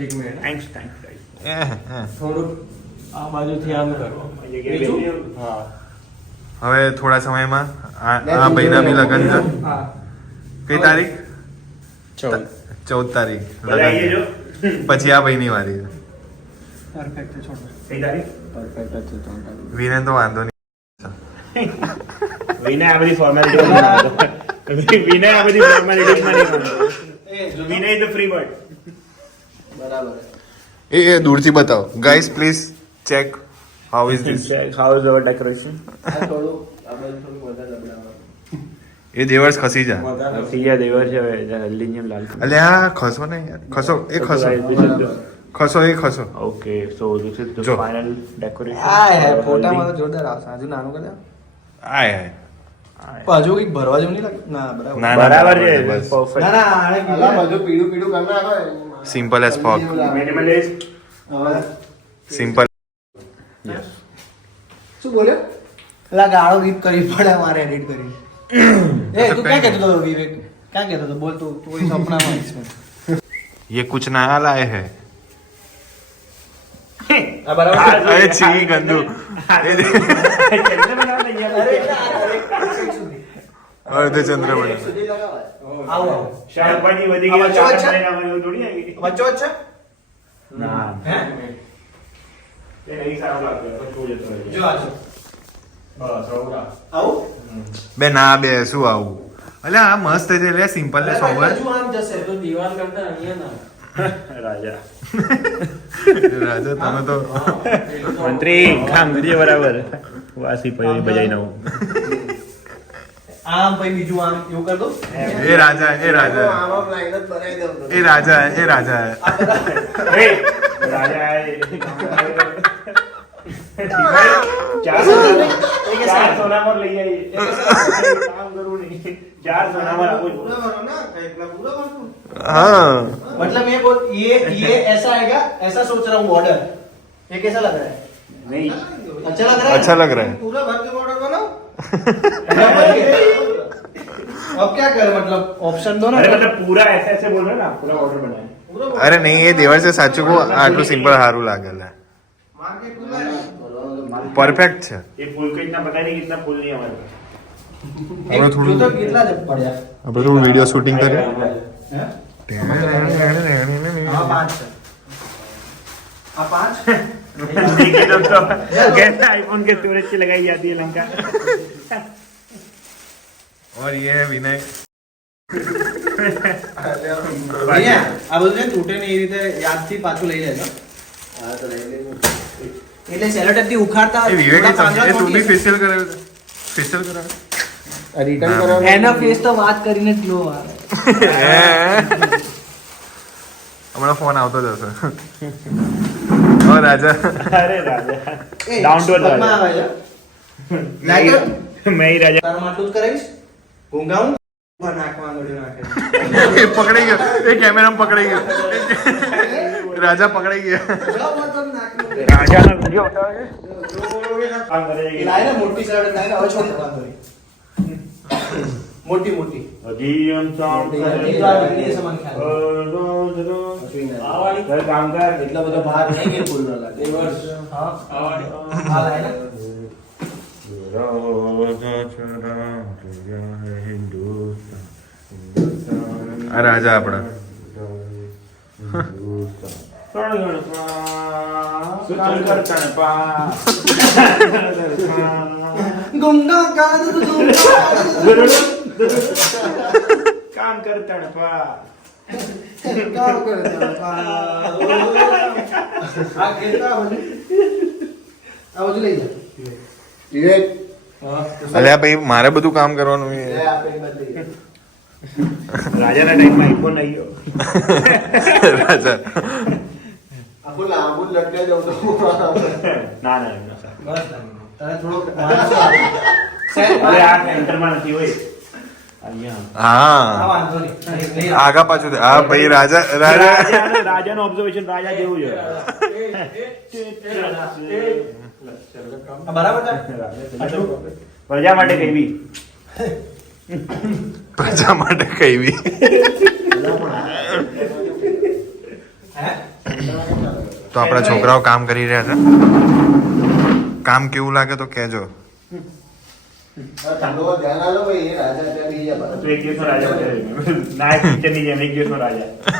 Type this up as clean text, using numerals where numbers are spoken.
એક minute. Thanks થોડુંક આ બાજુથી આમ કરો. હા. હવે થોડા સમયમાં આ ભાઈના બી લગ્ન છે. હા. કઈ તારીખ? 14 તારીખ લગ્ન છે. પછી આ ભાઈની વારી છે. પરફેક્ટ છે છોડો. કઈ તારીખ? પરફેક્ટ છે 14 તારીખ. વિને તો વાંધો નહીં. વિનય આ બધી ફોર્મેલિટી વિનય આ બધી ફોર્મેલિટી માં નહીં વિનય ઇઝ ધ ફ્રી બર્ડ. બરાબર. એ દૂરથી બતાવો guys please check how is this. How is our decoration? આ થોડું આ બાજુ થોડું વધારે દબડાવવાનું. એ દેવર્સ ખસી જા. સિયા દેવર છે હલ્દીનિયમ લાલ. અલ્યા ખસો નહીં યાર. ખસો એ ખસો ખસો એ ખસો. Okay so this is the જો. Final decoration. આ હે ફોટામાં તો જોરદાર આવશે. હજુ નાનું કરે. આય આય પણ હજુ કંઈક ભરવા જેવું નહીં લાગે. ના બરાબર. ના, બરાબર છે બસ. પરફેક્ટ. ના ના આને કીધું બધું પીળું પીળું કરી નાખો. Simple as fuck. Minimalist. Simple. Yes. શું બોલ્યો? પેલા ગાળો બીપ કરવી પડે મારે એડિટ કરી. એ તું ક્યાં કહેતો હતો વિવેક? ક્યાં કહેતો હતો? બોલ તું કોઈ સપનામાં इसमें. ये कुछ नया लाए हैं. આ બરાબર. અરે છી ગંદુ. અડધે ચંદ્ર બને. આવો આવો. શાકભાજી વધી આ ગયા વચ્ચો વચ્ચે? એવું થોડી આવી. વચ્ચો વચ્ચે? ના હે? એ નહીં સારું લાગે તો શું જતો રહે. જો આ જો. બસ આવડા. આવું? બે ના બે શું આવું. અલ્યા આ મસ્ત છે લે સિમ્પલ ને સોબર. હજુ આમ જશે તો દીવાલ કરતા અહીંયા ના. રાજા રાજા તમે તો મંત્રી કામ કરીએ બરાબર. વાસી પછી બજાઈ નવું. આમ પછી બીજું આમ એવું કર દો. એ રાજા એ રાજા આમાં લાઈન જ બનાવી દઉં તો. એ રાજા એ રાજા એ રાજા ચાર સોનામાં લઈ આવીએ. કામ કરવું નહીં. 4 સોનામાં આપું. पूरा भरो ना इतना पूरा भरो. हाँ मतलब ये ऐसा आएगा, ऐसा सोच रहा हूँ बॉर्डर. ये कैसा लग रहा है? नहीं अच्छा लग रहा है. अच्छा लग रहा है. पूरा भर के बॉर्डर बनाओ. अब क्या कर मतलब ऑप्शन दो ना. अरे मतलब पूरा ऐसे ऐसे बोल रहे ना पूरा ऑर्डर बनाए. पूरा border. અરે નહીં એ દેવર છે સાચું કહું આટલું સિમ્પલ સારું લાગે લે मार के पूरा. પરફેક્ટ છે. ये फूल का इतना पता नहीं कितना फूल नहीं हमारे पास. હવે जो થોડું तो कितना जब पड़ा. આપણે થોડું વિડીયો શૂટિંગ કરીએ. हैं? हाँ 5 है. हाँ 5. देखिए दोस्तों कैसे आईफोन के स्टोरेज की लगाई जाती है लंका. और ये है विनय અહીંયા આ બધું ને તૂટે ને એ રીતે યાદથી પાછું લઈ લેજો. હા તો લઈ લેજો. એટલે સેલોટેપ થી ઉખાડતા એ વિવેક થોડા પાંદડા એ તું બી તોડી ફેશિયલ કરાવ્યું છે ફેશિયલ કરાવ્યું રિટર્ન ના, કરવાનો એનો ફેસ તો વાત કરીને ગ્લો આવે. હમણાં ફોન આવતો જ હશે ઓ રાજા अरे राजा डाउन टू अर्थ પગમાં આવે છે. લાઈક मैं ही राजा. તારા માટલું જ કરાવીશ. ઊંઘાવું ઉપર નાખવા મળ્યું નાખે. એ પકડાઈ ગયો એ કેમેરામાં પકડાઈ ગયો રાજા પકડાઈ ગયા જાઓ મતલબ નાખવું. राजा ना वीडियो उठाओ काम करेगी. લાઈને મોટી સાઈડ નાખે હવે છોડ વાંધો નહીં. મોટી મોટી अजीम शाम એ તો આ વીડિયો સમાન ખ્યાલ. कर काम कर. એટલા બધા ભાગ નહીં કે ફૂલ ના લાગે. એ વર્ષ હા આ લાઈને આ રાજા આપણા ગુંડા કા काम कर तड़पा. કામ કરતા આ કેતા બને આ બધું લઈ જા વિવેક. અલ્યા ભાઈ મારે બધું કામ કરવાનું લે છે. આપે બધી राजा ना टाइम में आईफोन नहीं हो. રાજા આખું લાંબુ લટકાઈ દઉં તો ના ના ના સર. બસ તારે થોડોક અરે આ સેન્ટરમાં નથી હોય. અહીંયા હા વાંધો નહીં. આગા પાછું આ ભાઈ રાજા રાજા રાજાનું ઓબ્ઝર્વેશન રાજા જેવું છે. બરાબર છે. પ્રજા માટે કઈ બી પ્રજા માટે કઈ બી તો આપણા છોકરાઓ કામ કરી રહ્યા છે. કામ કેવું લાગે તો કહેજો. તો એક દિવસનો રાજા બને. ના, પિક્ચરની જેમ એક દિવસનો રાજા.